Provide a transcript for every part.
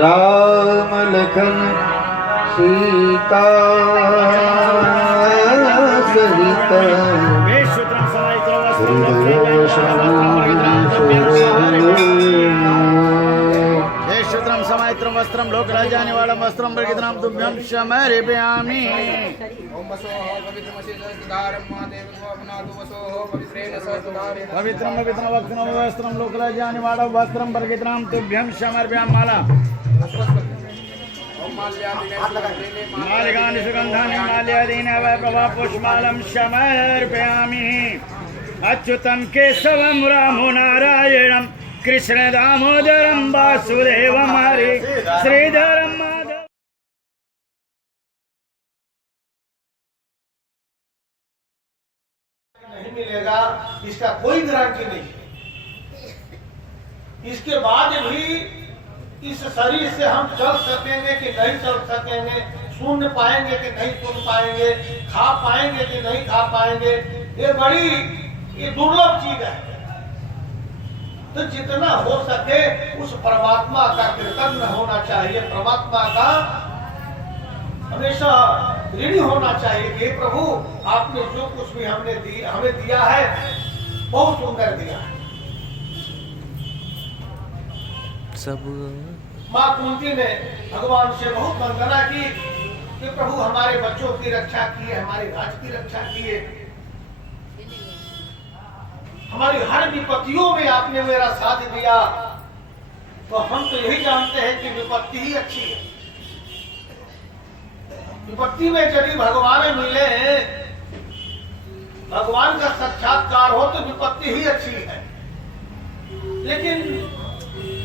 राम लखन सीता सहित सूत्रम समायत्रम वस्त्रम लोकराजानि वालं वस्त्रम प्रगितनाम तुभ्यं समर्पयामि। पवित्रम पवित्रम वस्त्रम वस्त्रम लोकराजानि वालं वस्त्रम प्रगितनाम तुभ्यं समर्पयामि। माला मालिकानि सुगन्धानि माल्यादीनि प्रभा पुष्पमालं समर्पयामि। अच्युतं केशवं रामो नारायणं कृष्ण दामोदरं वासुदेवं हरे श्रीधरं माधव। नहीं मिलेगा इसका कोई गारंटी नहीं। इसके बाद भी इस शरीर से हम चल सकेंगे कि नहीं चल सकेंगे, सुन पाएंगे कि नहीं सुन पाएंगे, खा पाएंगे कि नहीं खा पाएंगे, ये दुर्लभ चीज है। तो जितना हो सके उस परमात्मा का कृतज्ञ होना चाहिए, परमात्मा का हमेशा ऋणी होना चाहिए कि प्रभु आपने जो कुछ भी हमें दिया है बहुत सुंदर दिया है। सब माँ कुंती ने भगवान से बहुत वंदना की कि प्रभु हमारे बच्चों की रक्षा किए, हमारे राज की रक्षा किए, हमारी हर विपत्तियों में आपने मेरा साथ दिया। तो हम तो यही जानते हैं कि विपत्ति ही अच्छी है। विपत्ति में यदि भगवान मिले, भगवान का साक्षात्कार हो तो विपत्ति ही अच्छी है। लेकिन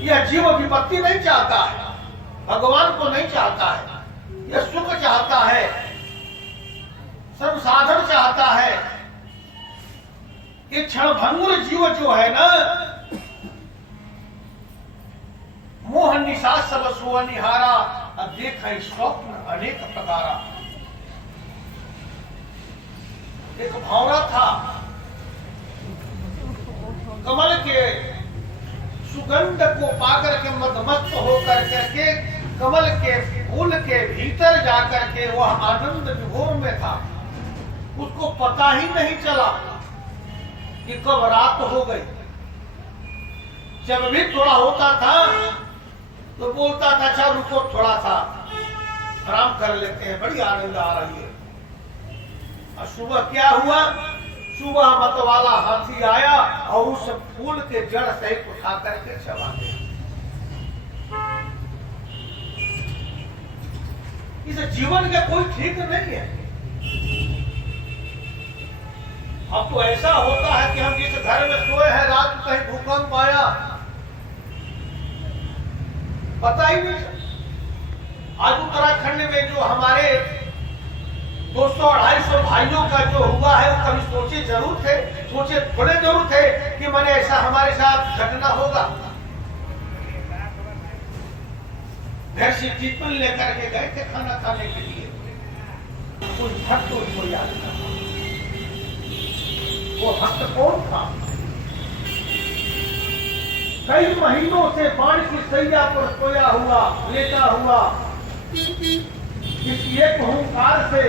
यह जीव विपत्ति नहीं चाहता है, भगवान को नहीं चाहता है, यह सुख चाहता है, संसाधन चाहता है। ये क्षणभंगुर जीव जो है ना, मोह निशा सब सुअनिहारा, देख स्वप्न अनेक प्रकारा। एक भौरा था, कमल के सुगंध को पाकर के मदमस्त होकर करके कमल के फूल के भीतर जाकर के वह आनंद विभोर में था। उसको पता ही नहीं चला कि कब रात हो गई। जब भी थोड़ा होता था तो बोलता था अच्छा रुको थोड़ा सा आराम कर लेते हैं, बड़ी आनंद आ रही है। और सुबह क्या हुआ, सुबह मतवाला हाथी आया और उस फूल के जड़ सहित उठा करके चला गया। इस जीवन का कोई ठीक नहीं है। अब तो ऐसा होता है कि हम जिस घर में सोए हैं रात को कहीं भूकंप आया, पता ही नहीं। आज उत्तराखंड में जो हमारे 200-250 भाइयों का जो हुआ है, वो कभी सोचे थोड़े जरूर थे कि मैंने ऐसा हमारे साथ घटना होगा। घर से टिफिन लेकर के गए थे खाना खाने के लिए, कोई भक्त उनको याद था। वो भक्त कौन था? कई महीनों से बाढ़ की सैया पर सोया हुआ, लेटा हुआ, इस एक हुंकार से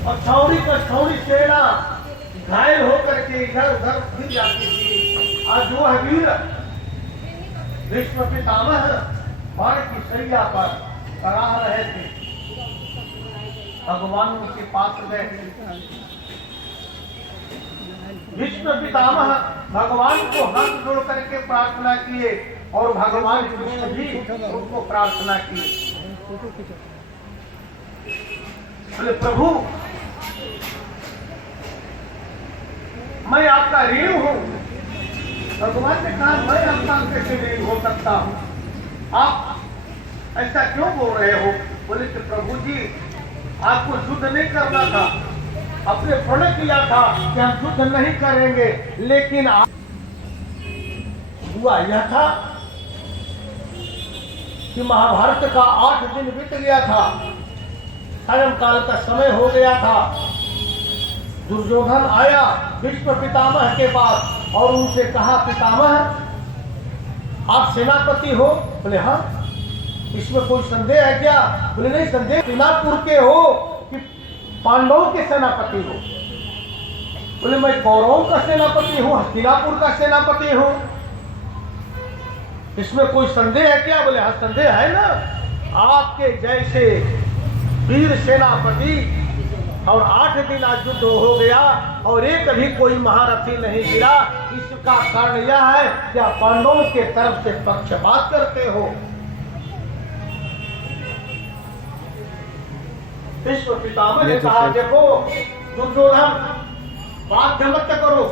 और छौरी का छौरी सेना घायल होकर के इधर उधर फिर जाती थी। आज जो है वीर विश्व पितामह बाढ़ की सैया पर कराह रहे थे, भगवान उनके पास गए। विश्व पितामह भगवान को हाथ जोड़ करके प्रार्थना किए और भगवान कृष्ण भी उनको प्रार्थना की। बोले प्रभु मैं आपका ऋण हूं। भगवान ने कहा मैं आपका कैसे ऋण हो सकता हूं, आप ऐसा क्यों बोल रहे हो? बोले कि प्रभु जी आपको युद्ध नहीं करना था, अपने प्रण किया था कि हम युद्ध नहीं करेंगे, लेकिन हुआ यह था कि महाभारत का 8 दिन बीत गया था, सायंकाल का समय हो गया था। दुर्योधन आया भीष्म पितामह के पास और उनसे कहा, पितामह आप सेनापति हो? बोले हाँ। इसमें कोई संदेह है क्या? बोले नहीं संदेह। हस्तिनापुर के हो कि पांडवों के सेनापति हो? बोले मैं कौरवों का सेनापति हूँ, हस्तिनापुर का सेनापति हूँ। इसमें कोई संदेह है क्या? बोले हाँ संदेह है ना। आपके जैसे वीर सेनापति और 8 दिन आज युद्ध हो गया और एक भी कोई महारथी नहीं गिरा। इसका कारण यह है कि आप पांडवों के तरफ से पक्षपात करते हो। विश्व पितामह ने कहा, देखो दुर्योधन बाध्य मत करो,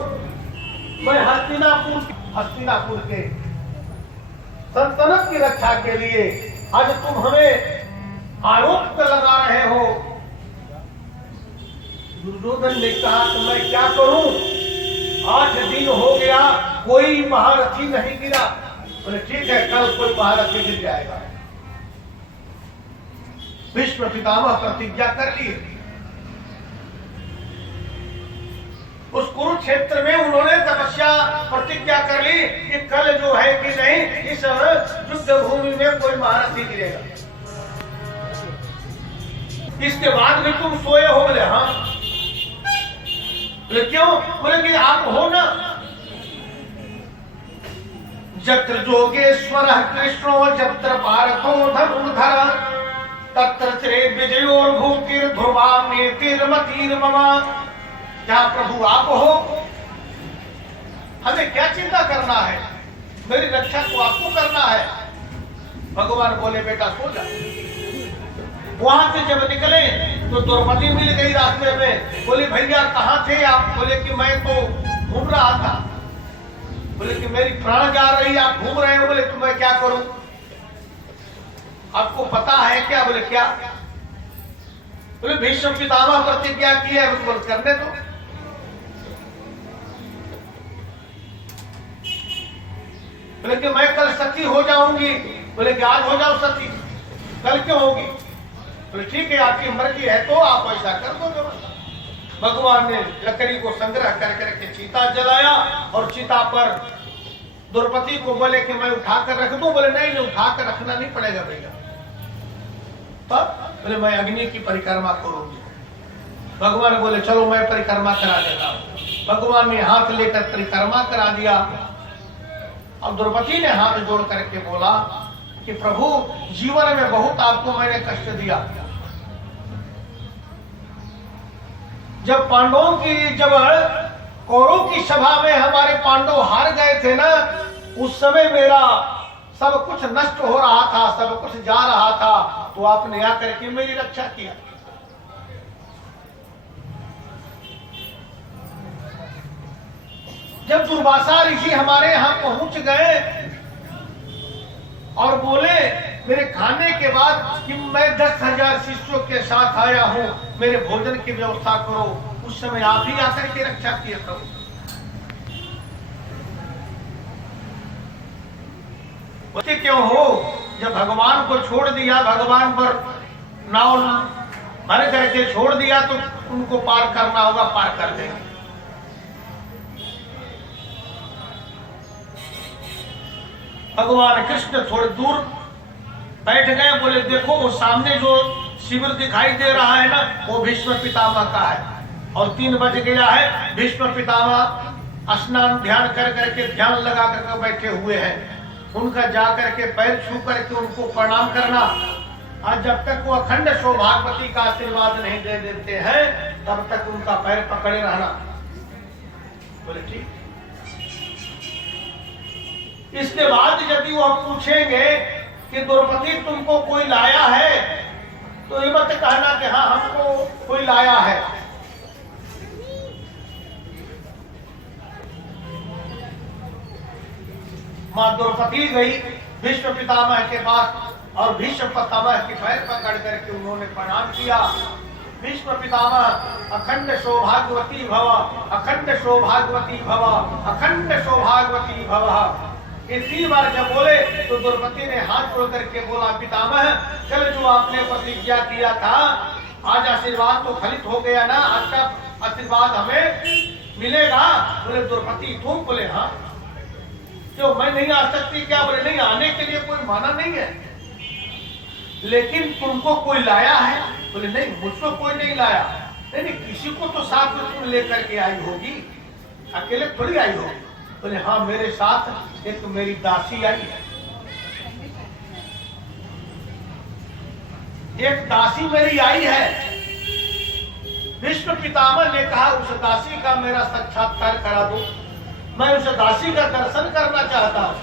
मैं हस्तिनापुर के सल्तनत की रक्षा के लिए आज तुम हमें आरोप लगा रहे हो। दुर्योधन ने कहा तो मैं क्या करूं, 8 दिन हो गया कोई महारथी नहीं गिरा। बोले ठीक है, कल कोई महारथी गिर जाएगा। भीष्म पितामह प्रतिज्ञा कर लिए। उस कुरुक्षेत्र में उन्होंने तपस्या प्रतिज्ञा कर ली कि कल जो है कि नहीं इस युद्ध भूमि में कोई महारथी गिरेगा। इसके बाद भी तुम सोए हो? बोले हाँ। बोले क्यों? बोले कि आप हो ना, जत्र जोगेश्वर कृष्णो जत्र पार्थो धनुर्धर तत्र श्री विजयोर भूतिर ध्रुवा नेतिर्मतीर ममा। क्या प्रभु आप हो? हमें क्या चिंता करना है, मेरी रक्षा तो आपको करना है। भगवान बोले बेटा सो जा। वहां से जब निकले तो द्रौपदी मिल गई रास्ते में। बोले भैया कहाँ थे आप? बोले कि मैं तो घूम रहा था। बोले कि मेरी प्राण जा रही, आप घूम रहे हो? बोले तो मैं क्या करूं, आपको पता है क्या? बोले क्या? बोले भीष्म पितामह प्रतिज्ञा की है, बोले करने दो। बोले कि मैं कल सती हो जाऊंगी। बोले कि आज हो जाओ सती, कल क्यों होगी? बोले ठीक है, आपकी मर्जी है तो आप ऐसा कर दो। भगवान ने लकड़ी को संग्रह कर करके चिता जलाया और चिता पर द्रौपदी को बोले कि मैं उठाकर रख दूं। बोले नहीं, उठाकर रखना नहीं पड़ेगा भैया। बोले मैं अग्नि की परिक्रमा करूंगी। भगवान बोले चलो मैं परिक्रमा करा देता हूं। भगवान ने हाथ लेकर परिक्रमा करा दिया। अब द्रौपदी ने हाथ जोड़ करके बोला कि प्रभु जीवन में बहुत आपको मैंने कष्ट दिया। जब पांडवों की जब कौरवों की सभा में हमारे पांडव हार गए थे ना, उस समय मेरा सब कुछ नष्ट हो रहा था, सब कुछ जा रहा था, तो आपने आकर के मेरी रक्षा किया। जब दुर्वासा ऋषि हमारे यहाँ पहुंच गए और बोले मेरे खाने के बाद कि मैं 10,000 शिष्यों के साथ आया हूं, मेरे भोजन की व्यवस्था करो, उस समय आप ही आकर के रक्षा किए प्रभु। क्यों हो? जब भगवान को छोड़ दिया, भगवान पर नाव भर करके छोड़ दिया तो उनको पार करना होगा, पार कर देंगे। भगवान कृष्ण थोड़ी दूर बैठ गए। बोले देखो वो सामने जो शिविर दिखाई दे रहा है ना, वो भीष्म पितामह का है और 3 बज गया है। भीष्म पितामह स्नान ध्यान कर करके ध्यान लगा करके बैठे हुए हैं। उनका जा करके पैर छू करके उनको प्रणाम करना। आज जब तक वो अखंड सौभाग्यवती का आशीर्वाद नहीं दे देते हैं तब तक उनका पैर पकड़े रहना। बोले ठीक। इसके बाद यदि वो पूछेंगे कि द्रौपदी तुमको कोई लाया है, तो ये मत कहना कि हाँ हमको कोई लाया है। मां द्रौपदी गई भीष्म पितामह के पास और भीष्म पितामह के पैर पकड़ करके उन्होंने प्रणाम किया। भीष्म पितामह अखंड सौभाग्यवती भव, अखंड सौभाग्यवती भव, अखंड सौभाग्यवती भव। ये 3 बार जब बोले तो द्रौपदी ने हाथ जोड़ करके बोला, पितामह कल जो आपने प्रतिज्ञा किया था, आज आशीर्वाद तो फलित हो गया ना, आज का आशीर्वाद हमें मिलेगा। बोले द्रौपदी तुम? बोले हाँ। क्यों मैं नहीं आ सकती क्या? बोले नहीं, आने के लिए कोई माना नहीं है, लेकिन तुमको कोई लाया है? बोले नहीं, मुझको कोई नहीं लाया। नहीं, किसी को तो साथ में तुम लेकर के आई होगी, अकेले थोड़ी आई होगी। बोले हाँ, मेरे साथ एक मेरी दासी आई है, एक दासी मेरी आई है। भीष्म पितामह ने कहा उस दासी का मेरा साक्षात्कार करा दो, मैं उस दासी का दर्शन करना चाहता हूं,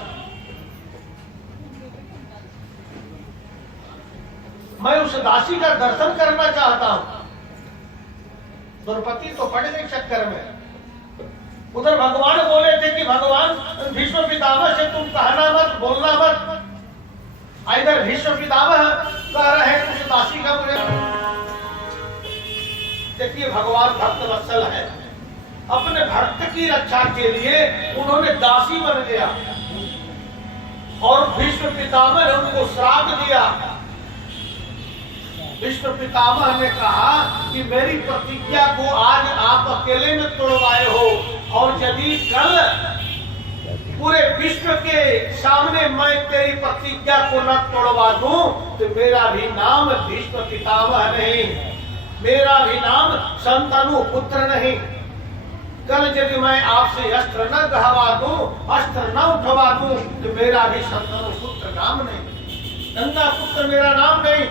मैं उस दासी का दर्शन करना चाहता हूं। द्रौपदी तो पड़ गई चक्कर में। उधर भगवान बोले थे कि भगवान भीष्म पितामह से तुम कहना मत, बोलना मत। इधर भीष्म पितामह कह रहे हैं उस दासी का मुझे। देखिए भगवान भक्त वत्सल है, अपने भक्त की रक्षा के लिए उन्होंने दासी बन गया और भीष्म पितामह ने उनको श्राप दिया। भीष्म पितामह ने कहा कि मेरी प्रतिज्ञा को आज आप अकेले में तोड़वाए हो, और यदि कल पूरे विश्व के सामने मैं तेरी प्रतिज्ञा को न तोड़वा दूं तो मेरा भी नाम भीष्म पितामह नहीं, मेरा भी नाम शंतनु पुत्र नहीं। कल यदि मैं आपसे अस्त्र न गहवा दूं, अस्त्र न उठवा दूं तो मेरा भी शंतनु पुत्र नाम नहीं, गंगा पुत्र मेरा नाम नहीं।